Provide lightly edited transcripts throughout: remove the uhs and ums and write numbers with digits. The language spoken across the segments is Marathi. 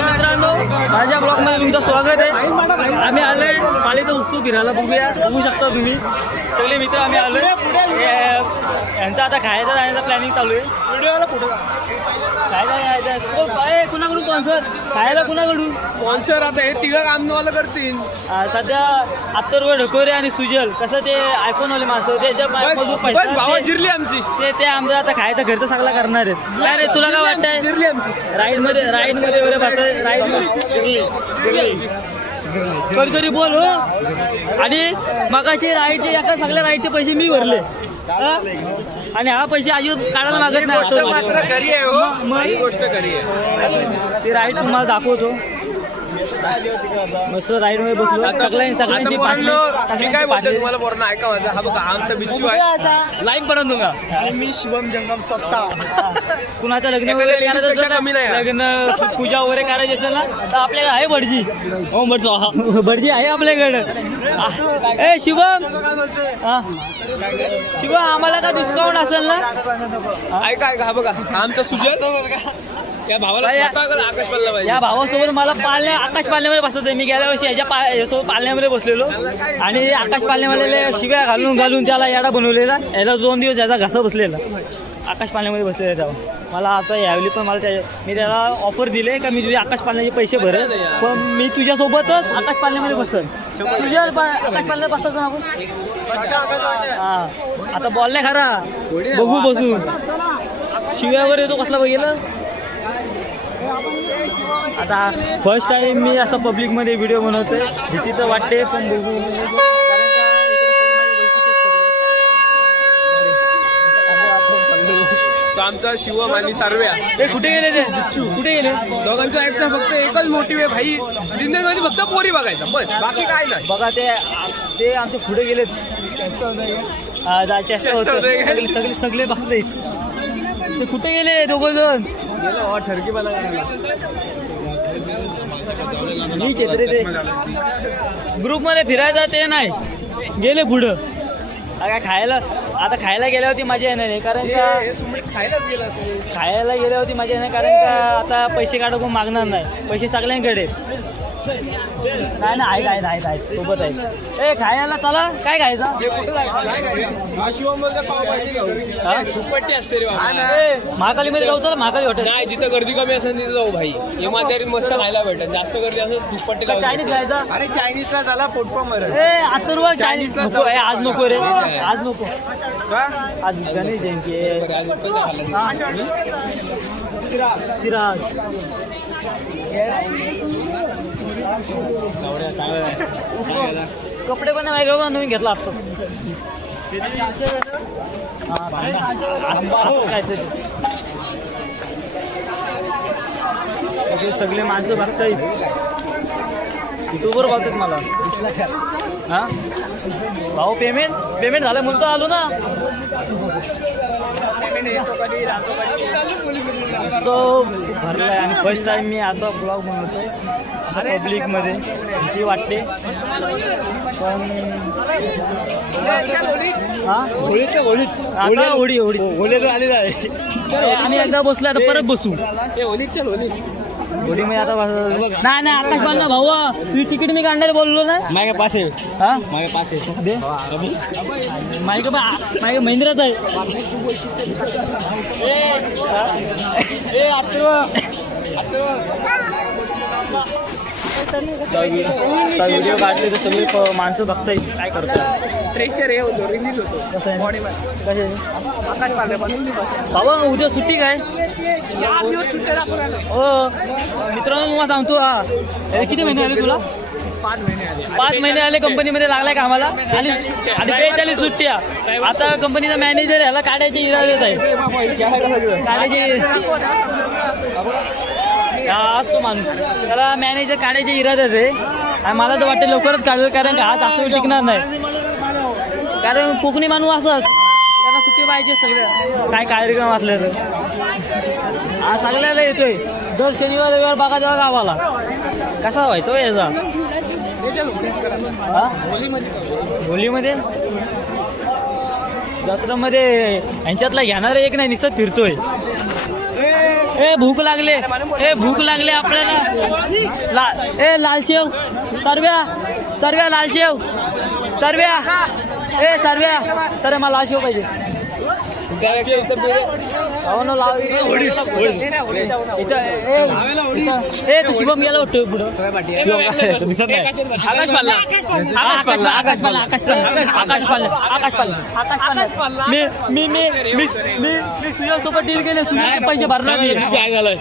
मित्रांनो, माझ्या ब्लॉगमध्ये तुमचं स्वागत आहे. आम्ही आलोय पालीचा उत्सव फिरायला बघू शकता तुम्ही सगळे मित्र. आम्ही आलोय यांचा आता खायचा जाण्याचा प्लॅनिंग चालू आहे. व्हिडिओला फोटो खायला कुणाकडून स्पॉन्सर खायला कुणाकडून स्पॉन्सर आता हे तिघं कामवाला करतील. सध्या अत्तरवर ढकोरे आणि सुजल कसं ते आयफोनवाले माणसं त्याच्या भावा जिरली आमची ते आमचं आता खायचा खर्च सगळा करणार आहेत. काय रे तुला काय वाटतंय? जिरली आमची राईड मध्ये वगैरे बसायचं राईड कधीतरी बोल हो. आणि मगाशी राईडचे एका सगळ्या राईडचे पैसे मी भरले आणि हा पैसे अजिबात काढायला मागत नाही. मात्र खरी आहे हो, मग गोष्ट खरी आहे. ते राईड तुम्हाला दाखवतो. मस्त राईड मध्ये बसलो सगळ्यांची मी काय बोलतो तुम्हाला बोलणं ऐका माझं. हा बघा आमचा बिच्चू आहे लाईन पडून तुम्हाला. आणि मी शिवम जंगम सत्ता. कुणाचं लग्न वगैरे लग्न पूजा वगैरे करायची असेल ना तर आपल्याला आहे भटजी. हो भटजी आहे आपल्याकडं. ए शिवम शिवम आम्हाला का डिस्काउंट असेल ना? ऐका हा बघा आमचा सुजल या भावाला आकाश पालला पाहिजे. या भावासोबत मला आकाश पालण्यामध्ये बसायचं. मी गेल्या वर्षी याच्यासोबत पालण्यामध्ये बसलेलो आणि आकाश पालण्यामध्ये शिव्या घालून त्याला याडा बनवलेला. याला 2 दिवस याचा घसा बसलेला आकाश पालण्यामध्ये बसलेला तेव्हा. मला आता यावेळी पण मी त्याला ऑफर दिले का मी तुझे आकाश पालण्याचे पैसे भरेल पण मी तुझ्यासोबतच आकाश पालण्यामध्ये बसेल. तुझ्या आकाश पालण्यात बसायचं ना आपण. हां आता बॉल नाही खरा बघू बसून शिव्यावर येतो कसला बघितलं. आता फर्स्ट टाइम मी असं पब्लिकमध्ये व्हिडिओ बनवतोय. भीती तर वाटते पण बघू. आमचा शिवम आणि सार्व्या ते कुठे गेले ते कुठे गेले? दोघांच्या ऍडचा फक्त एकच मोटिव्ह आहे भाई जिंदगीमध्ये फक्त पोरी बघायचा बस बाकी काय नाही. बघा ते आमचे पुढे गेलेत. चेष्टा होते सगळे बघतायत. ते कुठे गेले दोघं जण? ठरकी मला मी क्षेत्र ते ग्रुपमध्ये फिरायचं ते नाही गेले पुढं. खायला गेल्यावरती मजा येणार आहे कारण का खायला गेल्यावरती मजा येणार कारण का आता पैसे काढून कोण मागणार नाही. पैसे सगळ्यांकडे नाही आहे सोबत आहे. ए खायला चला काय खायचं? महाकालीमध्ये जाऊ चला. महाकाली हॉटेल नाही जिथं गर्दी कमी असेल तिथे जाऊ भाई. इमानदारीत मस्त खायला भेटेल. जास्त गर्दी असेल दुप्पट्टी चायनीज खायचा. अरे चायनीजला झाला पोटपा मरत. आता रुपये चायनीज नको आज नको रे आज नको. आज गणेश जयंती चिराग कपडे पण वेगळं नवीन घेतला असतो. सगळे माणसं बघतायत युट्यूबवर बघतात मला. हां भाऊ पेमेंट झालं म्हणतो आलो ना. तो भरलाय आणि फर्स्ट टाइम मी असा ब्लॉग बनवतोय असं पब्लिकमध्ये. भीती वाटते पण आता होळी आलेला आहे. आम्ही एकदा बसलो आता परत बसू होळीमध्ये. आता नाही आकाश बाल ना भाऊ तुझी तिकीट मी काढणार बोललो ना. माझ्या पासे हा माझ्या पासे माझ्या महिंद्रात आहे. व्हिडिओ काढले तर सगळे माणसं बघताय काय करतात. ट्रेशर हे होतो रिलीज होतो बाबा उद्या सुट्टी काय? हो मित्रांनो तुम्हाला सांगतो. किती महिने आले तुला? 5 महिने आले कंपनीमध्ये लागलाय कामाला आणि 42 सुट्ट्या. आता कंपनीचा मॅनेजर याला काढायचे इरादेत आहे. काढायचे असतो माणूस त्याला मॅनेजर काढायचे इरादेत आहे आणि मला तर वाटतं लवकरच काढेल कारण का हा जास्त वेळ टिकणार नाही. कारण कोकणी माणूस असत त्यांना सुट्टी पाहिजे सगळं काय कार्यक्रम असले तर. हा सगळ्याला येतोय दर शनिवार रविवार बघा तेव्हा गावाला. कसा व्हायचं याचा होलीमध्ये जत्रामध्ये यांच्यातला घेणारा एक नाही निसत फिरतोय. ए भूक लागले आपल्याला लालशेव सर्व्या लालशेव सर्व्या मला लालशेव पाहिजे हो ना लाव तू शुभम गेला वाटतो पुढं दिसत नाही आकाश मी सुजल सोबत डील केले सुजलचे पैसे भरणार काय झालंय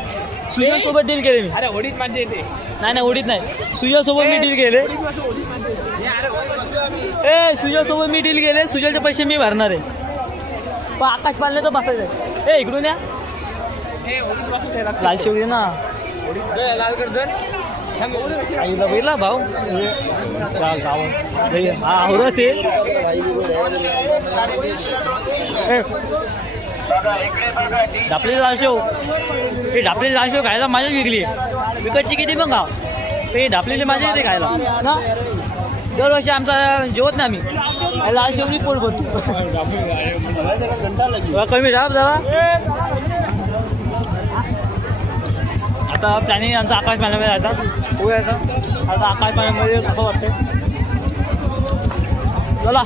सुजल सोबत डील केले मी ओढीत माझे येते नाही ओढीत नाही सुजल सोबत मी डील केले सुजल सोबत मी डील केले सुजलचे पैसे मी भरणार आहे पण आकाश पालने तर बसायचं इकडून या लालशेव दे ना आईला बघितला भाऊ हा आवरच आहे ढापलेली लालशेव खायला माझ्याच विकली विकतची किती पण खाव ते ढापलेली माझ्या येते खायला ना दरवर्षी आमचा जेवत ना आम्ही लालशेवनी पोट भरतो कमी दाब जरा आता प्लॅनिंग आमचा आकाश पाण्यामध्ये जायचा होय आता आकाश पाण्यामध्ये कसं वाटतं चला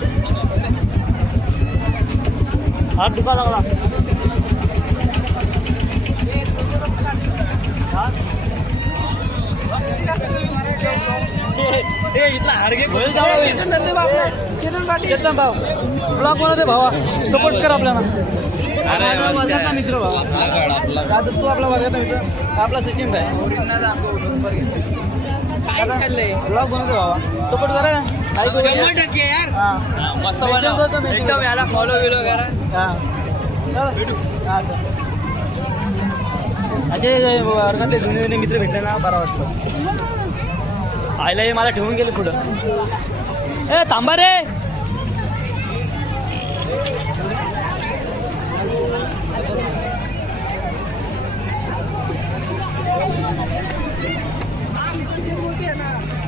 हात दुखा लागला ब्लॉग बनवते भावा सपोर्ट कर आपल्याला मित्र भावा तू आपला वर्गाचा मित्र आपला सचिन भाई ब्लॉग बनवते भावा सपोर्ट करा मस्त एकदम याला फॉलो बिलो करा असे वर्गातले जुने मित्र भेटले ना बरं वाटतं आईला हे मला ठेवून गेले पुढं थांबा रे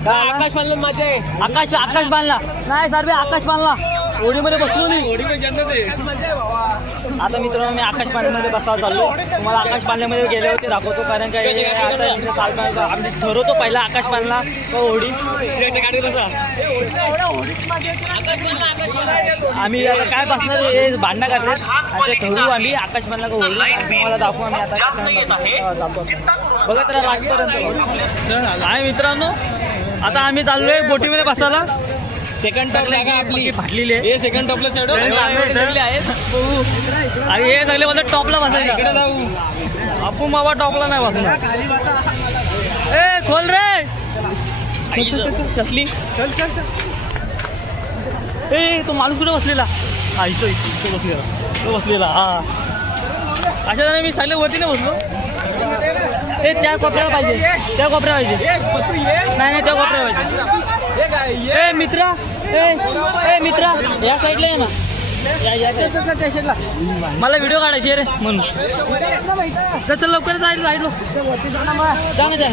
आकाश बांधला मजा आहे आकाश बांधला नाही सर्वे आकाश बांधला ओढीमध्ये बसलो नाही ओढीमध्ये जन्नत आहे आता मित्रांनो मी आकाश पाण्यामध्ये बसायला चाललो तुम्हाला आकाश पाण्यामध्ये गेले होते दाखवतो कारण काय आता आम्ही ठरवतो पहिला आकाश पाणला होडी आम्ही आता काय बसणार हे भांडणं करतात आणि ते ठरवू आम्ही आकाश पाणला का होडी तुम्हाला दाखवू आम्ही आता जातो बघा त्याला लास्टपर्यंत आहे मित्रांनो आता आम्ही चाललोय बोटीमध्ये बसायला सेकंड टॉप जागा आपली फाटलेली आहे हे सेकंड टॉपला चढ आणि हे सगळे मला टॉपला बसायचं इकडे जाऊ आपण बाबा टॉपला नाही बसणार ए खोल रे कसली चल ए तो माणूस कुठे बसलेला हा इथं बसलेला हा अशा मी सायले वरती नाही बसलो ते त्या कोपऱ्याला पाहिजे नाही त्या कोपऱ्याला पाहिजे ए मित्रा मित्रा या साईडला आहे ना स्टेशनला मला व्हिडिओ काढायची रे म्हणून चल लवकर साईडलो जाणं आहे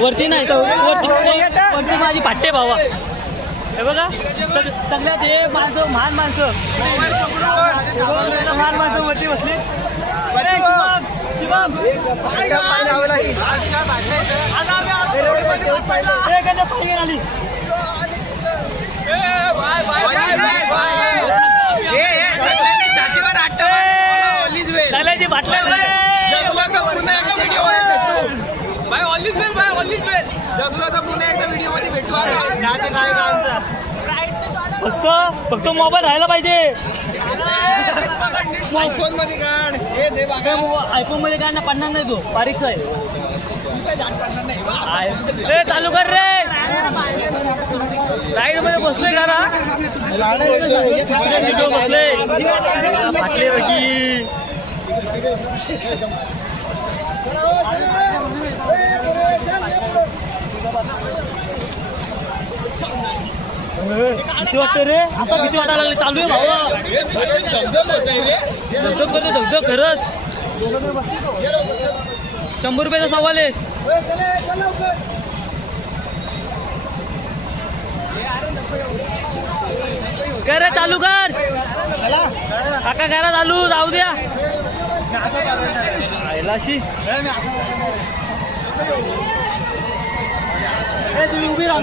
वरती नाही वरती माझी पाट्टे भावा हे बघा सगळ्यात हे माणसं महान माणसं वरती बसली शिवम आली फक्त मोबाईल राहायला पाहिजे आयफोन मध्ये काढ आयफोन मध्ये काढ ना पडणार नाही तो बारीकचा आहे चालू कर रे राईड मध्ये बसलोय का ना बसले फाटले बाकी किती वाटतं रे आता किती वाटायला लागले चालू आहे भावा धगधग खरंच 100 रुपयाचा सवाल आहे कर रे चालू कर काका करा चालू जाऊ द्या आईला अशी तुम्ही उभी राहा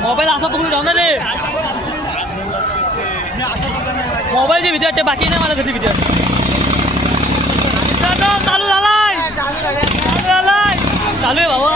मोबाईल असा पकडून जाऊ ना रे मोबाईलची भीती वाटते बाकी नाही मला कधी भीती वाटते चालू झालाय चालू आहे बाबा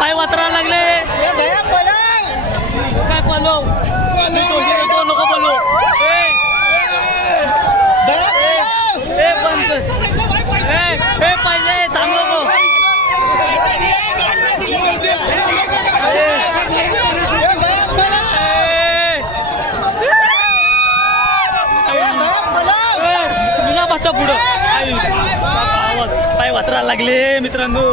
पाय वातरा लागले काय पलो नको बोलू बंद पाहिजे थांबलो बसता पुढं पाय वातरा लागले मित्रांनो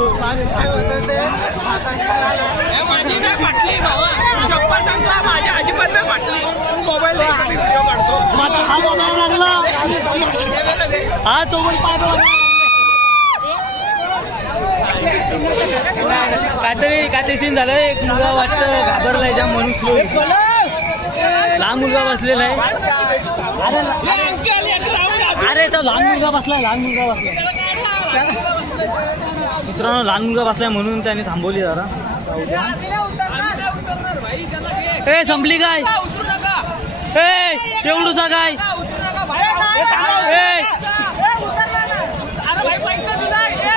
हा तो पण काहीतरी सीन झालं एक मुलगा वाटतं घाबरलाय ज्या म्हणून लहान मुलगा बसलेला आहे अरे तो लहान मुलगा बसलाय मित्रांनो लहान मुलगा बसलाय म्हणून त्याने थांबवली जरा ए संपली काय एवढूसा काय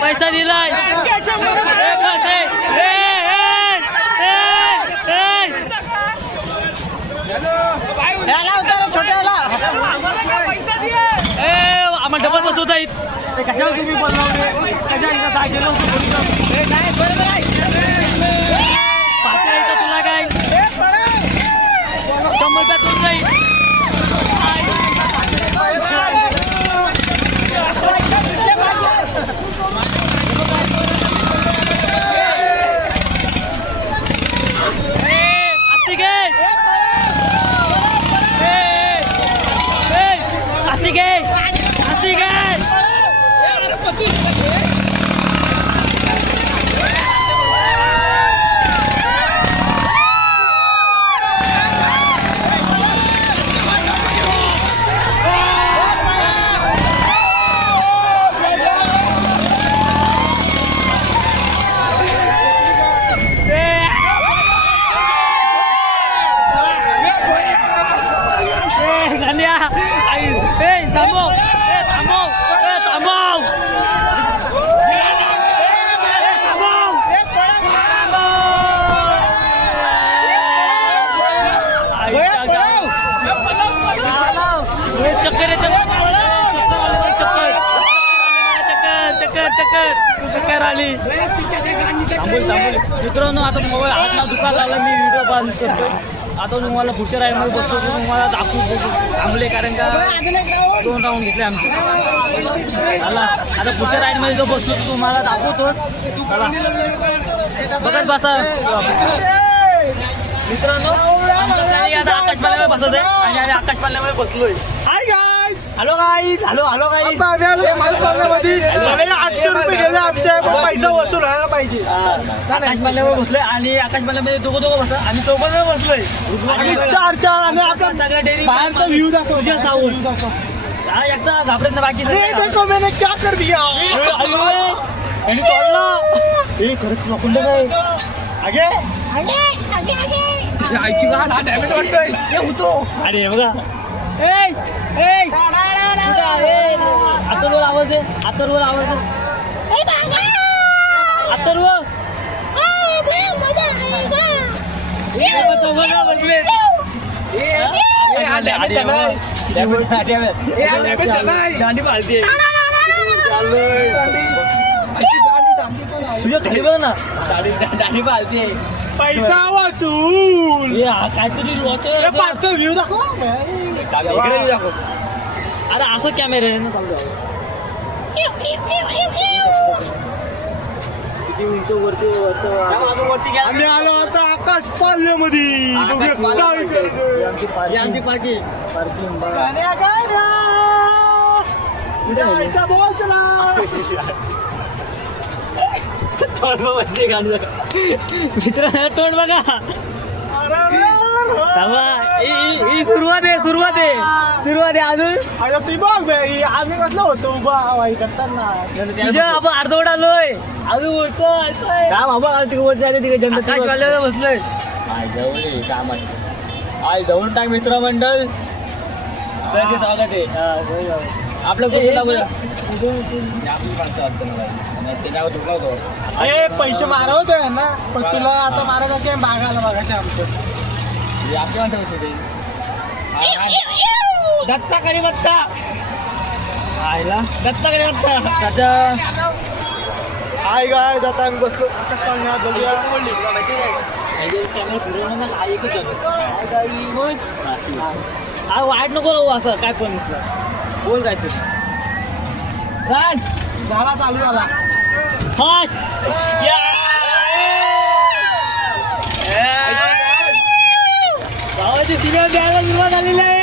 पैसा दिलाय आम्हाला डबल बसवता येत कशावर तुम्ही बनवले कशा गेलो पाचला येतं तुला काय 100 रुपयात होऊन जाईल चक्कर आली मित्रांनो आता मोबाईल हात ना दुकान लागला मी व्हिडिओ बंद करतोय आता तुम्हाला पुढच्या राईडमध्ये बसतो तुम्हाला दाखवू थांबले कारण का 2 राऊंड घेतले आमचे चला आता पुढच्या राईडमध्ये जो बसलो तो तुम्हाला दाखवतोच चला बघत बसा मित्रांनो आता आकाश पाल्यामध्ये बसत आहे आणि आम्ही आकाश पाल्यामध्ये बसलोय हॅलो गाईज हॅलो गाईज. आता आम्ही आलो मध्ये 800 रुपये गेले आमचे, पण पैसा वसूल व्हायला पाहिजे. आकाश पाल्यावर बसलोय आणि आकाश पाल्यामध्ये दोघं बसलो आणि चौघं बसलोय आणि चार आणि आपण सगळ्या डेअरी बाहेरचा व्ह्यू दाखव. तुझ्या सावून एकदा घाबरत ना बाकी अरे देखो मैंने क्या कर दिया. आणि तोडला खरंच कुंड काय आगे आईची गाड हा डॅमेज वाटतोय. हे उतरो. अरे बघा आतरवर आवाज आहे आतरवर आवाज आहे आतरव दांडी पालते तुझ्या खाली बघ ना दांडी पालते पैसा वसूल. काहीतरी पाठचा व्ह्यू दाखव. अरे असं कॅमेरा आहे ना चालू किती उंच वरती आम्ही आलो आता आकाश पाल्यामध्ये. आमची पार्टी मित्र तोंड बघा ही सुरुवात आहे अजून ती बघ बाई, आम्ही कसलं होतो उभा करताना. तुझ्या आपण अर्धवट आलोय अजून बोलतोय का बाबा तिकडे जनता बसलोय आई जवळ टाक मित्रमंडळ. तसे स्वागत आहे आपलं त्याच्यावर तुटला होतो. ए पैसे मारवतोय ना, पण तुला आता मारायचा काय मागायला बघायचं आमचं. आपली माणसं बसली दत्ताकडे बत्ता आयला दत्ताकडे बत्ता हाय गाय जाता आम्ही बसलो आकाश पाळण्यात. बघूया कॅमेरा फिरवणार ना हा एकच वाईट नको राहू असं काय पण बोल काय तरी राज झाला चालू झाला. फास्ट गावाची सिनेमा द्यायला सुरुवात झालेली आहे.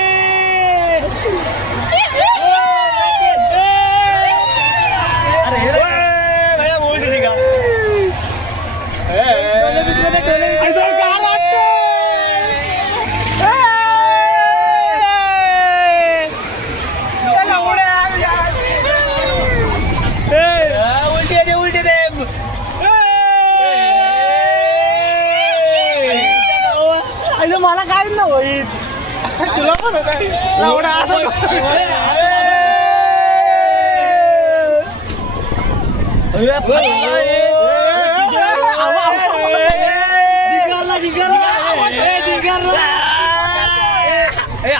मला काहीच ना होईल. तुला पण लावडा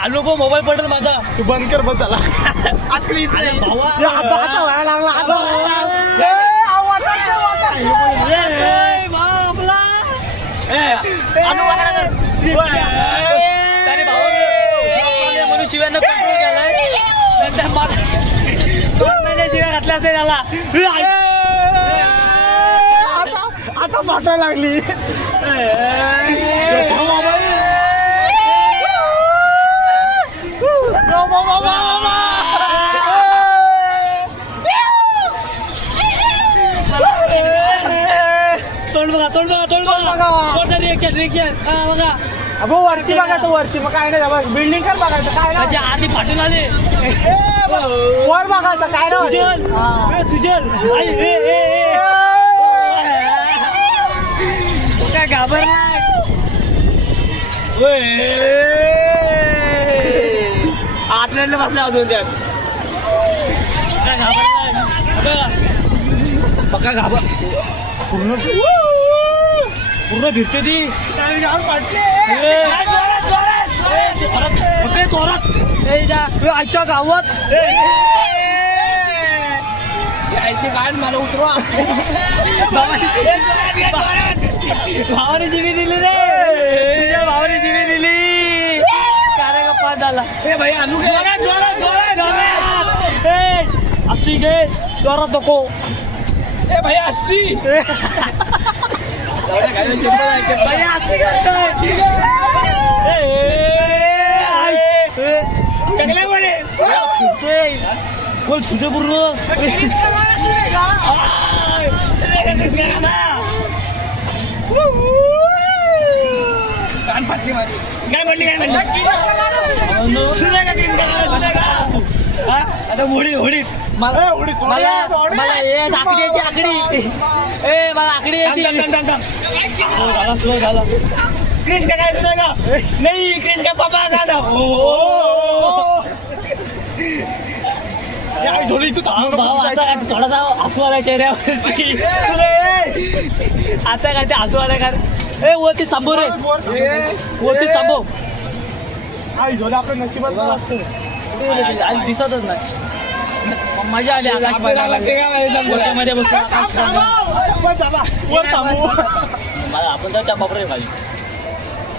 आलो गो मोबाईल पडेल माझा. तू बंद कर बस झाला. म्हणून शिव्यांना कंट्रोल केलाय नंतर शिव्या घातल्या असेल त्याला. आता फाटायला लागली. तोंड बघा रिएक्शन बघा. अगो वरती बघायचं वरती मग काय नाही. बिल्डिंग कर बघायचं काय ना. आधी फाटून आले वर बघायचं काय ना. सुजल काय घाबरला आतल्याला बसला अजून त्यात काय घाबरला पक्का घाबर पूर्ण भिरते ती आजच्या गावात आईची गाड मला उतरवा. भावाने जीवी दिली रे भावाने जीवी दिली. कार्य गप्पा झाला. भाई आणू असली गे जोरात नको. ए भाई अस्सी चांगल्या बोलतोय बोल तुझे पूर्ण कान फाटली माझी. काय म्हणली आता होडी होडीत मला आकडी यायची आकडी ए मला आकडी यायची झाला स्लो झाला क्रिश का काय तुला का नाही क्रिश का पापा दादा हो थोडी तू भाऊ आता थोडासा हसू आला चेहऱ्यावरती आता काय ते हसू आला का ए वरती थांबव रे वरतीच थांबव आपलं नशिबात आज दिसतच नाही मजा आली आकाश मध्ये बसलो मला आपण तर त्या बापरे खाली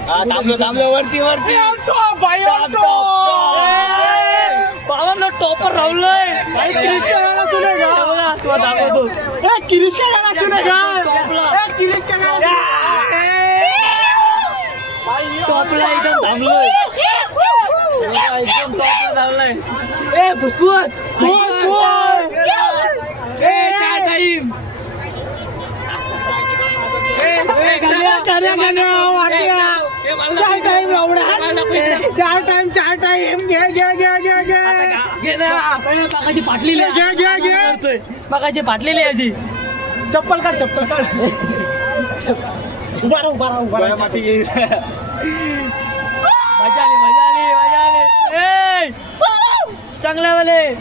हा थांबलो वरती वरती बाबांना टॉपर राहुलय किरीश का गाना सुनेगा तुला दाखवतो किरीश का गाना सुनेगा किरीश का गाना टॉपला एकदम थांबलोय एकदम टॉपला थांबलाय ए फुसफुस टाइम चार टाइम मगाची पाटलेली करतोय मगाची पाटलेली याची चप्पल काढ उभा माती घेईल मजा आली ए चांगल्या वाले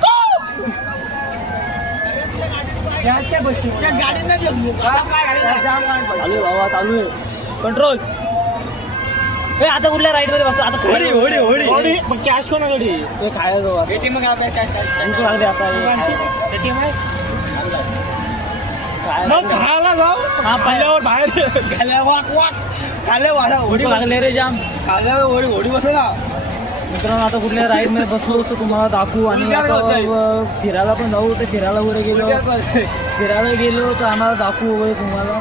चालू बाबा चालू आहे कंट्रोल ए आता कुठल्या राईड मध्ये बस आता होडी कॅश कोणाकडे ते खायला ATM मग आपल्या काय भूक लागली आता मग खायला जाऊ हा खाल्ल्यावर बाहेर खाल्ल्या वाक खाल्ल्या भूक लागले रे जाम खाल्ल्यावर होडी बसलो ना मित्रांनो आता कुठल्या राईड मध्ये बसलो असतो तुम्हाला दाखवू आणि आता फिरायला पण जाऊ तर फिरायला वगैरे गेलो तर आम्हाला दाखवू वगैरे तुम्हाला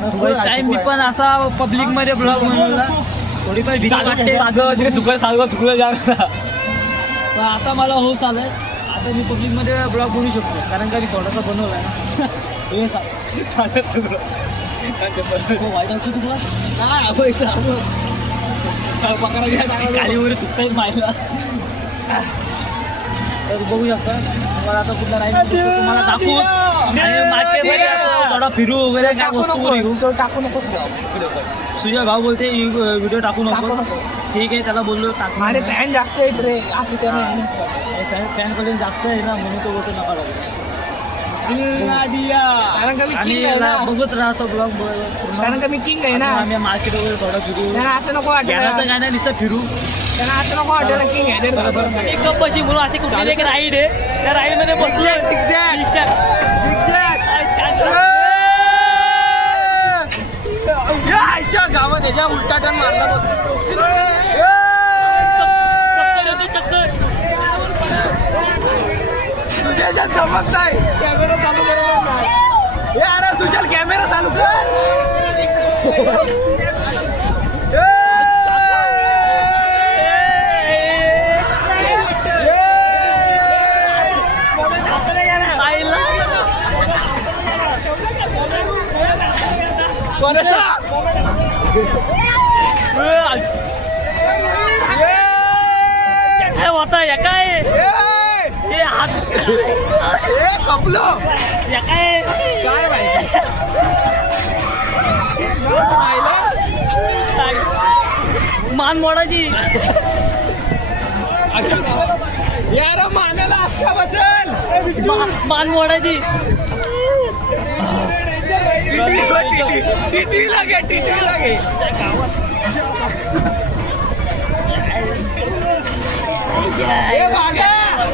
टाइम मी पण असा पब्लिक मध्ये ब्लॉग बनवला थोडीफार भीती वाटते तुकडं जा पण आता मला हो चालय आता मी पब्लिक मध्ये ब्लॉग बनवू शकतो कारण का मी थोडासा बनवलाय ना हे वाईट होतो तुला खाली वगैरे तुटताच माहिला तर बघू शकता तुम्हाला आता कुठला राईड तुम्हाला दाखवू मार्केटमध्ये थोडा फिरू वगैरे काय वस्तू घेऊ टाकू नको सुजय भाऊ बोलते व्हिडिओ टाकू नको ठीक आहे त्याला बोललो टाकू अरे फॅन जास्त आहेत रे असं त्याने फॅन कडे जास्त आहे ना म्हणून तो बोलतो नका लागू कारण का मी आणि किंग आहे ना बघत राहा असं ब्लॉग कारण का मी किंग आहे ना आम्ही मार्केट वगैरे थोडा फिरू त्यांना असं नको वाटायला घराचं काय नाही नुसतं फिरू त्यांना असं नको वाटायला किंग आहे बरोबर एक गप्पाशी म्हणून असे कुठली एक राईड आहे त्या राईड मध्ये बसलो गावात याच्या उलटा टर्न मारला सुजयच्या जमत नाही कॅमेरा चालू बरोबर नाही हे अरे सुजल कॅमेरा चालू कर काय होता या काय हे हात कपलो या काय काय माहिती मान मोडायची यार मानाला असा बसेल मान मोडायची टीटी लागे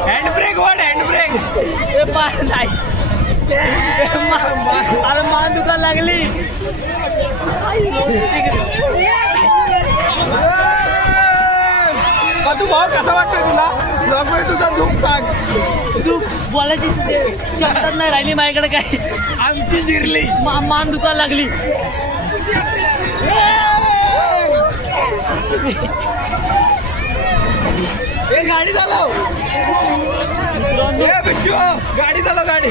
हँड ब्रेक ए मान नाही अरे मान दुखा लागली तू भाऊ कसा वाटतोय तुला ब्लॉग मध्ये तुझा दुःख सांग तू बोलायची शब्दात नाही राहिली माझ्याकडे काय आमची जिरली मान दुखायला लागली गाडी चालव गाडी चालव गाडी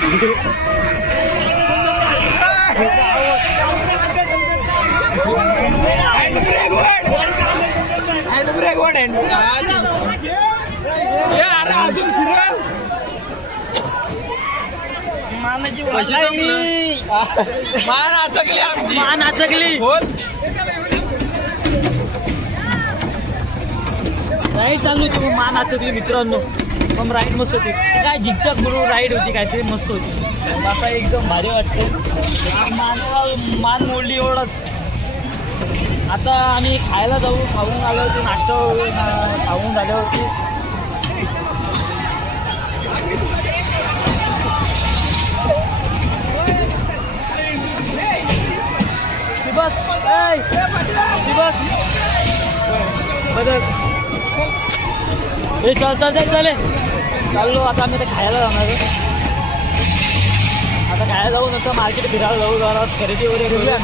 हँड ब्रेक वर मान आचकली आमची मान आचकली राईड चालू होती मग मान आचकली मित्रांनो. पण राईड मस्त होती काय झिकझॅक म्हणून राईड होती काहीतरी मस्त होती. आता एकदम भारी वाटते. मान मोडली एवढंच. आता आम्ही खायला जाऊ. खाऊन आलो होतो नाश्ता वगैरे खाऊन झाल्यावरती हे चालेल चाललो. आता आम्ही ते खायला जाणार आहे. आता खायला जाऊ नंतर मार्केट फिरायला जाऊ. जरा खरेदी वगैरे करूया.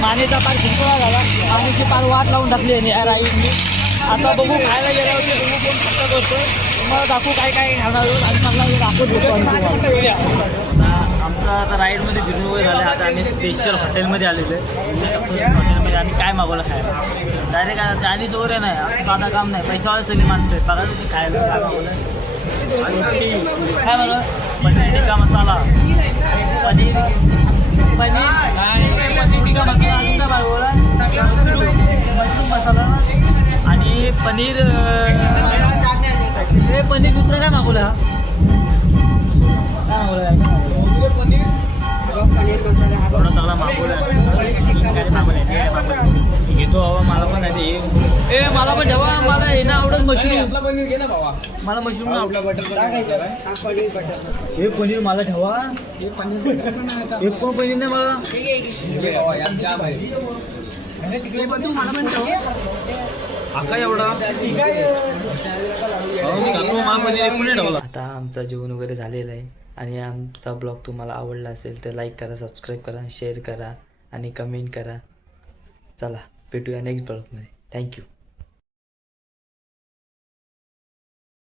मानेचा पार झुंपळा झाला. मानेची पार वाट लावून टाकली आहे या राईडनी. आता बघू खायला गेल्यावरती बघू कोण खर्च करतो. मला दाखवू काय काय खाणार आहोत आणि मला दाखवत आमचं आता राईडमध्ये फिरून वगैरे झालं. आता आम्ही स्पेशल हॉटेलमध्ये आलेलो आहे. हॉटेलमध्ये आम्ही काय मागवलं खायला. डायरेक्ट चायनीज वगैरे नाही. साधा काम नाही. पैशावाले सगळी माणसं आहेत. बघा तुम्ही खायला काय मागवलं. काय मला पनीर टिक्का मसाला पनीर टिक्का मसाला अजून काय मागवला मशरूम मसाला आणि पनीर हे पनीर दुसरं काय मागवलं. काय मागवलं पनीर थोडा चांगला मागवला घेतो बाबा. मला पण नाही ए मला पण ठेवा. मला हे ना आवडत मशरूम. पनीर घे ना बाबा. मला मशरूम ना आवडलं. बटर हे पनीर मला ठेवा. एक पण पनीर नाही मला. आता एवढा आता आमचं जेवण वगैरे झालेलं आहे. आणि आमचा ब्लॉग तुम्हाला आवडला असेल तर लाईक करा, सबस्क्राईब करा, शेअर करा आणि कमेंट करा. चला भेटूया नेक्स्ट ब्लॉगमध्ये. थँक्यू.